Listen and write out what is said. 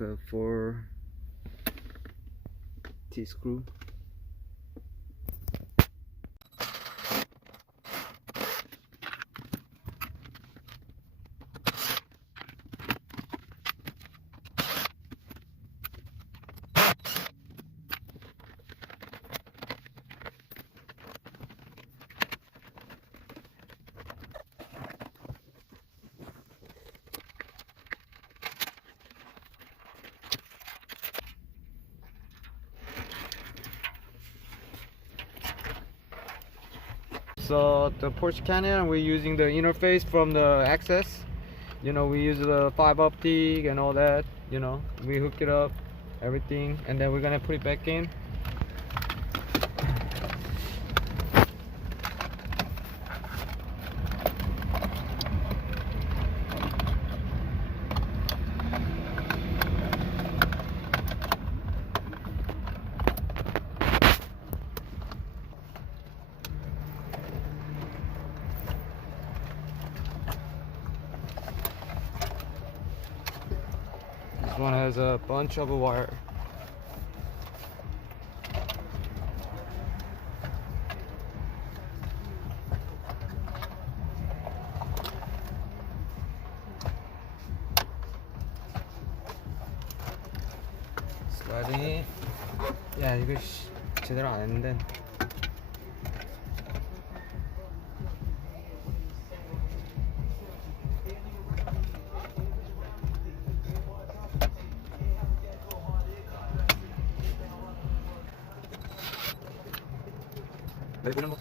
like a 4 T-screw. So the Porche Cayenne, we're using the interface from the access. You know, we use the 5 optic and all that. You know, we hook it up, everything, and then we're gonna put it back in. This one has a bunch of wire. 슬라이딩이 야 이거 제대로 안 했는데. 네, 보는 거.